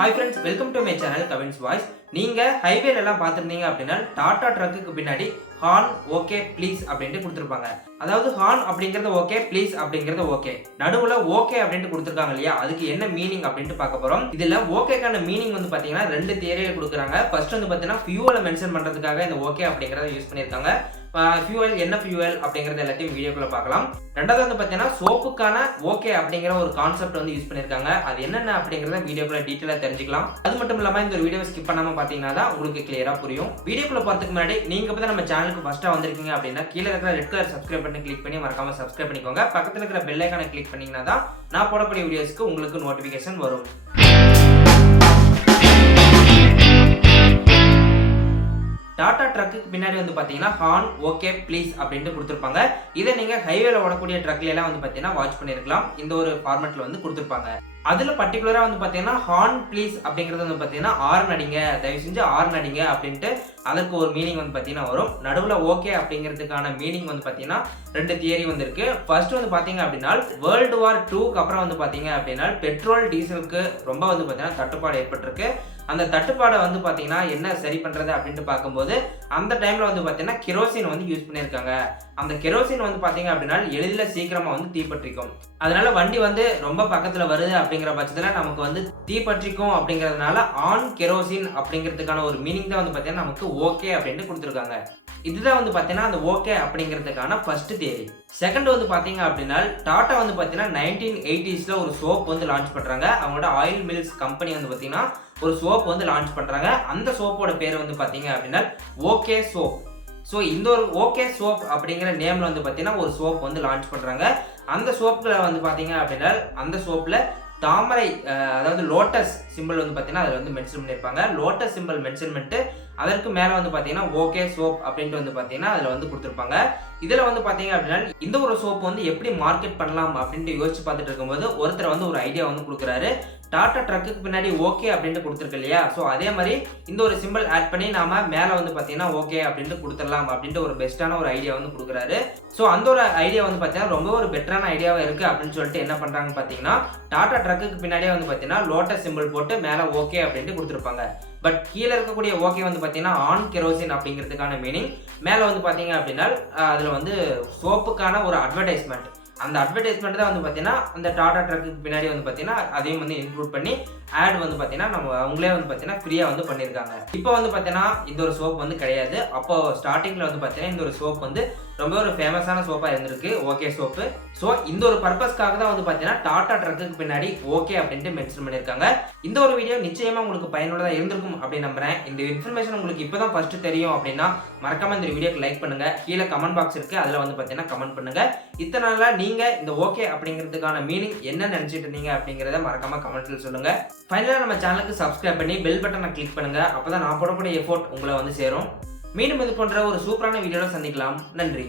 Hi friends, welcome to my channel Cavin's voice. நீங்கள் ஹைவேல எல்லாம் பார்த்துருந்தீங்க அப்படின்னா டாடா ட்ரக்குக்கு பின்னாடி ஹார்ன் ஓகே ப்ளீஸ் அப்படின்ட்டு கொடுத்துருப்பாங்க. அதாவது ஹார்ன் அப்படிங்கிறது ஓகே, ப்ளீஸ் அப்படிங்கிறது ஓகே, நடுவில் ஓகே அப்படின்ட்டு கொடுத்துருக்காங்க இல்லையா, அதுக்கு என்ன மீனிங் அப்படின்ட்டு பார்க்க போகிறோம். இதில் ஓகேக்கான மீனிங் வந்து பார்த்தீங்கன்னா ரெண்டு தியரியில் கொடுக்குறாங்க. ஃபர்ஸ்ட் வந்து பார்த்தீங்கன்னா ஃபியூவலை மென்ஷன் பண்ணுறதுக்காக இந்த ஓகே அப்படிங்கிறத யூஸ் பண்ணியிருக்காங்க. ஃபியூவல் என்ன ஃபியூவல் அப்படிங்கிறது எல்லாத்தையும் வீடியோக்குள்ள பார்க்கலாம். ரெண்டாவது வந்து பார்த்தீங்கன்னா சோப்புக்கான ஓகே அப்படிங்கிற ஒரு கான்செப்ட் வந்து யூஸ் பண்ணியிருக்காங்க. அது என்னென்ன அப்படிங்கிறத வீடியோக்குள்ள டீட்டெயிலாக தெரிஞ்சுக்கலாம். அது மட்டும் இல்லாமல் இந்த ஒரு வீடியோ ஸ்கிப் பண்ணாமல் பார்த்தீங்கன்னா தான் உங்களுக்கு கிளியராக புரியும். வீடியோக்குள்ள பார்த்துக்கு முன்னாடி நீங்கள் இப்போ நம்ம சேனலுக்கு ஃபர்ஸ்ட்டாக வந்திருக்கீங்க அப்படின்னா கீழே இருக்கிற ரெட் கலர் சப்ஸ்கிரைப் பண்ணி கிளிக் பண்ணி மறக்காம சப்ஸ்கிரைப் பண்ணிக்கோங்க. பக்கத்தில் இருக்கிற பெல் ஐகானை கிளிக் பண்ணீங்கன்னா தான் நான் போடக்கூடிய வீடியோஸ்க்கு உங்களுக்கு நோட்டிஃபிகேஷன் வரும். டாடா ட்ரக்குக்கு பின்னாடி வந்து பார்த்தீங்கன்னா ஹார்ன் ஓகே ப்ளீஸ் அப்படின்ட்டு கொடுத்துருப்பாங்க. இதை நீங்கள் ஹைவேல ஓடக்கூடிய ட்ரக்ல எல்லாம் வந்து பார்த்தீங்கன்னா வாட்ச் பண்ணியிருக்கலாம். இந்த ஒரு ஃபார்மெட்டில் வந்து கொடுத்துருப்பாங்க. அதில் பர்டிகுலராக வந்து பார்த்தீங்கன்னா ஹார்ன் ப்ளீஸ் அப்படிங்கிறது வந்து பார்த்தீங்கன்னா ஆர்ன் அடிங்க, தயவு செஞ்சு ஆர்ன் அடிங்க அப்படின்ட்டு அதற்கு ஒரு மீனிங் வந்து பார்த்தீங்கன்னா வரும். நடுவில் ஓகே அப்படிங்கிறதுக்கான மீனிங் வந்து பார்த்தீங்கன்னா ரெண்டு தியரி வந்து இருக்கு. ஃபர்ஸ்ட் வந்து பார்த்தீங்க அப்படின்னா வேர்ல்டு வார் 2க்கு அப்புறம் வந்து பார்த்தீங்க அப்படின்னா பெட்ரோல் டீசலுக்கு ரொம்ப வந்து பார்த்தீங்கன்னா தட்டுப்பாடு ஏற்பட்டிருக்கு. அந்த தட்டுப்பாடை வந்து பார்த்தீங்கன்னா என்ன சரி பண்ணுறது அப்படின்ட்டு பார்க்கும்போது அந்த டைமில் வந்து பார்த்தீங்கன்னா கெரோசின் வந்து யூஸ் பண்ணியிருக்காங்க. அந்த கெரோசின் வந்து பார்த்தீங்க அப்படின்னா எளிதில் சீக்கிரமாக வந்து தீப்பற்றிக்கும். அதனால வண்டி வந்து ரொம்ப பக்கத்தில் வருது அப்படிங்கிற பட்சத்தில் நமக்கு வந்து தீப்பற்றிக்கும் அப்படிங்கிறதுனால ஆன் கெரோசின் அப்படிங்கிறதுக்கான ஒரு மீனிங் தான் வந்து பார்த்தீங்கன்னா நமக்கு ஓகே அப்படின்ட்டு கொடுத்துருக்காங்க. இதுதான் வந்து பார்த்தீங்கன்னா அந்த ஓகே அப்படிங்கிறதுக்கான ஃபர்ஸ்ட் தியரி. செகண்ட் வந்து பார்த்தீங்க அப்படின்னா டாடா வந்து பார்த்தீங்கன்னா 1980s ஒரு சோப் வந்து லான்ச் பண்ணுறாங்க. அவங்களோட ஆயில் மில்ஸ் கம்பெனி வந்து பார்த்தீங்கன்னா ஒரு சோப் வந்து லான்ச் பண்ணுறாங்க. அந்த சோப்போட பேர் வந்து பார்த்தீங்க அப்படின்னா ஓகே சோப். ஸோ இந்த ஒரு ஓகே சோப் அப்படிங்கிற நேமில் வந்து பார்த்தீங்கன்னா ஒரு சோப் வந்து லான்ச் பண்ணுறாங்க. அந்த சோப்பில் வந்து பார்த்தீங்க அப்படின்னா அந்த சோப்பில் தாமரை, அதாவது லோட்டஸ் சிம்பிள் வந்து பார்த்தீங்கன்னா அதில் வந்து மென்ஷன் பண்ணியிருப்பாங்க. லோட்டஸ் சிம்பிள் மென்ஷன் பண்ணிட்டு அதற்கு மேலே வந்து பார்த்தீங்கன்னா ஓகே சோப் அப்படின்ட்டு வந்து பார்த்தீங்கன்னா அதில் வந்து கொடுத்துருப்பாங்க. இதில் வந்து பார்த்தீங்க அப்படின்னா இந்த ஒரு சோப் வந்து எப்படி மார்க்கெட் பண்ணலாம் அப்படின்ட்டு யோசிச்சு பார்த்துட்டு இருக்கும்போது ஒருத்தர் வந்து ஒரு ஐடியா வந்து கொடுக்குறாரு. டாடா ட்ரக்குக்கு பின்னாடி ஓகே அப்படின்ட்டு கொடுத்துருக்கு இல்லையா, ஸோ அதே மாதிரி இந்த ஒரு சிம்பிள் ஆட் பண்ணி நாம மேலே வந்து பார்த்தீங்கன்னா ஓகே அப்படின்ட்டு கொடுத்துடலாம் அப்படின்ட்டு ஒரு பெஸ்ட்டான ஒரு ஐடியா வந்து கொடுக்குறாரு. ஸோ அந்த ஒரு ஐடியா வந்து பார்த்தீங்கன்னா ரொம்ப ஒரு பெட்டரான ஐடியாவாக இருக்குது அப்படின்னு சொல்லிட்டு என்ன பண்ணுறாங்கன்னு பார்த்தீங்கன்னா டாடா ட்ரக்குக்கு பின்னாடியே வந்து பார்த்தீங்கன்னா லோட்டஸ் சிம்பிள் போட்டு மேலே ஓகே அப்படின்ட்டு கொடுத்துருப்பாங்க. பட் கீழே இருக்கக்கூடிய ஓகே வந்து பார்த்தீங்கன்னா ஆன் கெரோசின் அப்படிங்கிறதுக்கான மீனிங், மேலே வந்து பார்த்தீங்க அப்படின்னா அதில் வந்து சோப்புக்கான ஒரு அட்வர்டைஸ்மெண்ட். அந்த அட்வர்டைஸ்மெண்ட் தான் வந்து பார்த்தீங்கன்னா அந்த டாடா ட்ரக்குக்கு பின்னாடி வந்து பார்த்தீங்கன்னா அதையும் வந்து இன்க்ளூட் பண்ணி ஆட் வந்து பார்த்தீங்கன்னா நம்ம அவங்களே வந்து பார்த்தீங்கன்னா ஃப்ரீயாக வந்து பண்ணியிருக்காங்க. இப்போ வந்து பார்த்தீங்கன்னா இந்த ஒரு சோப் வந்து கிடையாது. அப்போ ஸ்டார்டிங்கில் வந்து பார்த்தீங்கன்னா இந்த ஒரு சோப் வந்து ரொம்ப ஒரு ஃபேமஸான சோப்பாக இருந்திருக்கு, ஓகே சோப்பு. ஸோ இந்த ஒரு பர்பஸ்க்காக தான் வந்து பார்த்தீங்கன்னா டாடா ட்ரக்குக்கு பின்னாடி ஓகே அப்படின்ட்டு மென்ஷன் பண்ணியிருக்காங்க. இந்த ஒரு வீடியோ நிச்சயமாக உங்களுக்கு பயனுள்ளதாக இருந்திருக்கும் அப்படின்னு நம்புறேன். இந்த இன்ஃபர்மேஷன் உங்களுக்கு இப்போ தான் ஃபர்ஸ்ட் தெரியும் அப்படின்னா மறக்காம இந்த வீடியோக்கு லைக் பண்ணுங்க. கீழே கமெண்ட் பாக்ஸ் இருக்கு, அதில் வந்து பார்த்தீங்கன்னா கமெண்ட் பண்ணுங்க. இத்தனை நாளாக நீங்கள் இந்த ஓகே அப்படிங்கிறதுக்கான மீனிங் என்ன நினச்சிட்டு இருந்தீங்க அப்படிங்கிறத மறக்காம கமெண்ட்ஸில் சொல்லுங்க. ஃபைனலாக நம்ம சேனலுக்கு சப்ஸ்கிரைப் பண்ணி பெல் பட்டனை கிளிக் பண்ணுங்க. அப்போ தான் நான் போடக்கூடிய எஃபோர்ட் உங்களை வந்து சேரும். மீண்டும் இது போன்ற ஒரு சூப்பரான வீடியோவில் சந்திக்கலாம். நன்றி.